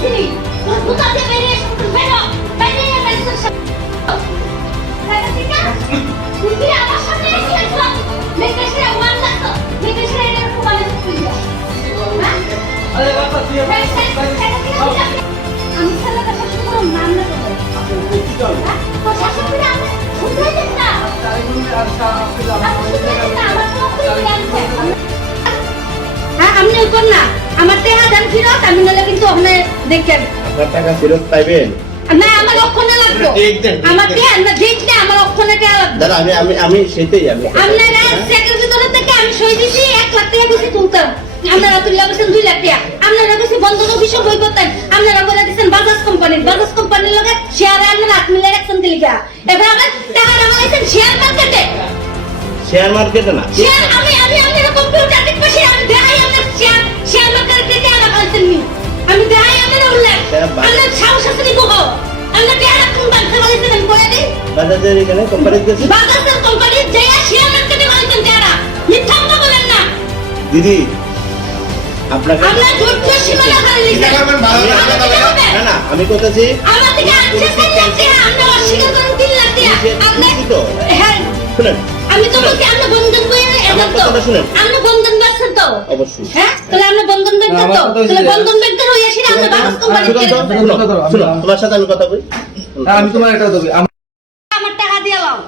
কইছিনি তোর জুতা দিয়ে বেরিয়ে বেরো বাইরে বাইরে তুই কি আমার সামনে এসেছিস মেকেশে ওয়ান লাগতো মেকেশে এর কুমালে তুই আরে বাবা তুই আমি ছেলেটা শাসন করো নাম না তো শাসন করে আমি শুনতে দিন না হ্যাঁ আপনি কোন না আমার টাকা দেন ফেরত আমি নালে কিন্তু ওখানে দেখেন আপনার টাকা ফেরত পাইবেন না আমার অক্ষণে লাগবে আমার টাকা না দেখলে আমার অক্ষণে টাকা লাগবে দাদা আমি সেটাই আমি আপনারা চেকের ভিতরে থেকে আমি সই দিছি 1 লাখ টাকা দিছি তুলতাম আপনারা তুললা বলেন 2 লাখ টাকা আপনারা কাছে বন্ধন অফিসে বই করতেন আপনারা বলে দিবেন বাজাজ কোম্পানির লগে শেয়ার আপনারা 8 মিলিয়ন রাখছেন লিখা এবার আমরা টাকা রাখাইছেন শেয়ার মার্কেটে না শেয়ার আমি কম্পিউটার দেখব আমি দেখাই আমরা শেয়ার মার্কেটে টাকা রাখাইছেন নি আমি দেখাই আমরা উল্লেখ আমরা সাহস আছে নি বহ আমরা টাকা রাখুন বাংলা বলেছেন আমি বলে দিই বাজাজের এখানে কোম্পানি দিয়েছে বাজাজের কোম্পানি যে শেয়ার মার্কেটে বলেছেন টাকা মিথ্যা কথা বলেন না দিদি আপনাকে আমরা ধৈর্য সীমানা হারিয়ে দিয়েছি না না আমি কোথাছি আমার থেকে আনছে সাথে আমরা অস্বীকার করুন 3 লাখ টাকা আপনার হ্যাঁ শুনেন আমি তো বলছি আমরা বন্ধন বইয়ের এজেন্ট তো আমরা বন্ধন ব্যবসা তো অবশ্যই হ্যাঁ তাহলে আমরা বন্ধন ব্যাংক তো তাহলে বন্ধন ব্যাংকের হই আসি আমরা বাজাজ কোম্পানিকে শুনো তোমার সাথে আমি কথা বলি আমি তোমার একটা দেব আমার টাকা দিয়ে দাও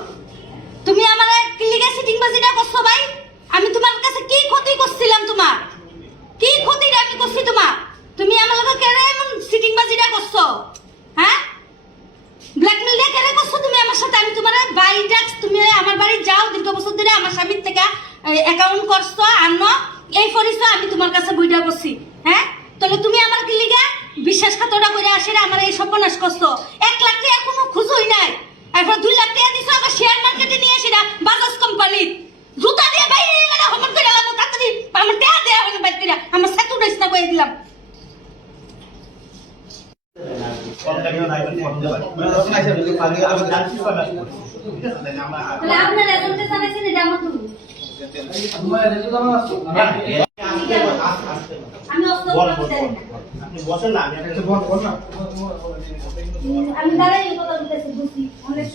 তুমি আমারে কি লিগা সিটিং বাজিটা করছো ভাই আমি তোমার কাছে কি ক্ষতি করছিলাম তোমার কি ক্ষতিটা আমি করছি তোমার তুমি আমার লগে কেন এমন সিটিং বাজিটা করছো হ্যাঁ ব্ল্যাকমেল দিয়ে কেন করছো তুমি আমার সাথে আমি তোমার বাড়িটা তুমি আমার বাড়ি যাও দীর্ঘ বছর ধরে আমার স্বামীর থেকে অ্যাকাউন্ট করছো আনো এই পরিচয় আমি তোমার কাছে বইটা করছি হ্যাঁ তাহলে তুমি আমার কি লিগা বিশ্বাসঘাতকতা করে আসে আমার এই সর্বনাশ করছো 1 লাখ টাকা কোনো খুঁজোই নাই এরপর 2 লাখ টাকা দিছো আবার শেয়ার মার্কেটে নিয়ে আসি না বাজাজ কোম্পানি জুতা দিয়ে বাইরে গেলে হমন করে গেলাম তাড়াতাড়ি আমার টাকা দেয়া হবে বাইরে দিলা আমার সাথে উড়াইছ না কই দিলাম তাহলে আপনার এজেন্টে জানাইছেন এটা আমার তুমি আমি অস্ত্র করতে আপনি বসেন না আমি দাঁড়াই কথা বলতেছি বুঝি অনেক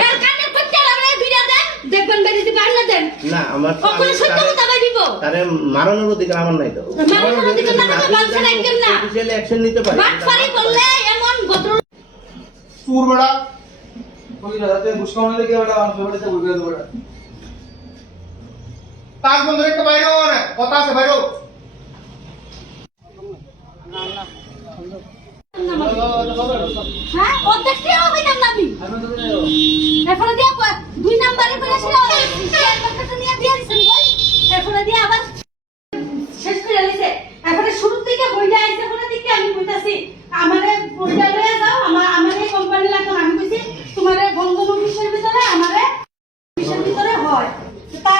হ্যাঁ কানে করতে লাগলে ভিডিও দেন দেখবেন বেরিয়ে পারলে দেন না আমার কখনো সত্য কথা বলবি তারে মারানোর অধিকার আমার নাই তো মারানোর অধিকার না থাকলে বাঁচা রাখবেন না অফিশিয়ালি অ্যাকশন নিতে পারি বাটফারি করলে এমন ভদ্র সুর বড়া কই রাতে বুঝকানো দেখে বড়া আমার ফেভারিট বই করে বড়া কাজ বন্ধ রেখে বাইরে না কথা আছে বাইরে হ্যাঁ অর্ধেকটা হইতাম না আমি এখন দিয়া 2 নাম্বারে করে আসলে শেয়ার মার্কেটে নিয়ে দিয়ে দিছেন ভাই এখন দিয়া আবার শেষ করে দিছে এখন শুরু থেকে বইটা আইছে কোন দিকে আমি কইতাছি আমারে বইটা লয়ে যাও আমার এই কোম্পানি লাগবে আমি কইছি তোমারে বন্ধন অফিসের ভিতরে আমারে অফিসের ভিতরে হয় তা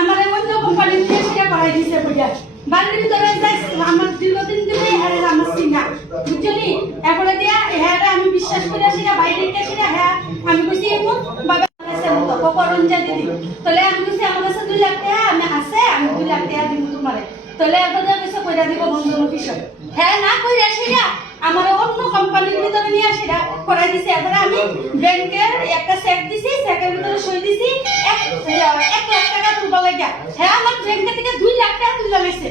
আমারে অন্য কোম্পানি দিয়ে সেটা করাই দিছে বইটা বাড়ির ভিতরে যাই আমার দীর্ঘদিন ধরে আরে আমার সিনা বুঝলি এখন দিয়া হ্যাঁ আমি বিশ্বাস করে আসি না বাইরে থেকে আসি না হ্যাঁ আমি কইছি এমন বাবা আছে মতো কখন যা দিদি তাহলে আমি কইছি আমার কাছে 2 লাখ টাকা আমি আছে আমি 2 লাখ টাকা দিব তোমারে তাহলে আপনাদের কইছে কইরা দিব বন্ধন অফিসে হ্যাঁ না কইরা আসি না আমার অন্য কোম্পানির ভিতরে নিয়ে আসি না করাই দিছি এবার আমি ব্যাংকের একটা চেক দিছি চেকের ভিতরে সই দিছি 1 লাখ টাকা তুলবা লাগা হ্যাঁ আমার ব্যাংক থেকে 2 লাখ টাকা তুলবা লাগছে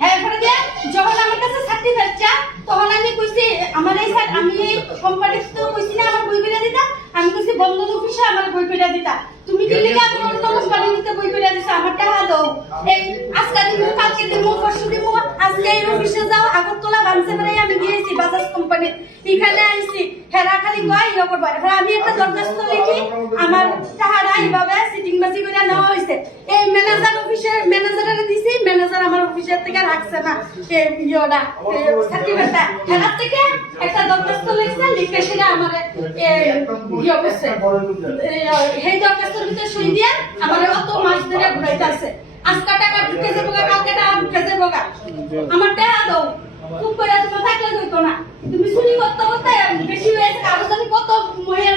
হ্যাঁ পরে দিয়া যখন আমার কাছে সার্টিফিকেট চা তখন আমি কইছি আমার এই স্যার আমি এই কোম্পানিতে তো কইছি না আমার বই কইরা দিতা আমি কইছি বন্ধন অফিসে আমার বই কইরা দিতা তুমি কি লাগা আমার অন্য কোম্পানিতে বই কইরা দিছ আমার টাকা দাও এই আজকে দিমু কালকে দিমু পরশু দিমু আজকে এই অফিসে যাও আগরতলা বানসে পরে আমি গিয়েছি বাজাজ কোম্পানি এখানে আইছি হেরা খালি কই ইয়া করবা এবার আমি একটা দরখাস্ত লিখি আমার টাকাটা এইভাবে সিটিং বাজি কইরা নেওয়া হইছে এই ম্যানেজার অফিসের ম্যানেজারের দিছি ম্যানেজার আমার অফিসের থেকে রাখছে না এই ইয়োটা সার্টিফিকেটটা হেরা থেকে একটা দরখাস্ত লিখছে লিখে সেটা আমারে ইয়া করছে এই দরখাস্তের ভিতরে সই দিয়া আমারে অত মাস ধরে ঘুরাইতাছে আজকে টাকা ঢুকে যাবো কালকে টাকা ঢুকে যাবো আমার টাকা দাও খুব করে তোমার থাকলে হইতো না তুমি চুরি করতে করতে বেশি হয়েছে আরো জানি কত মহিলা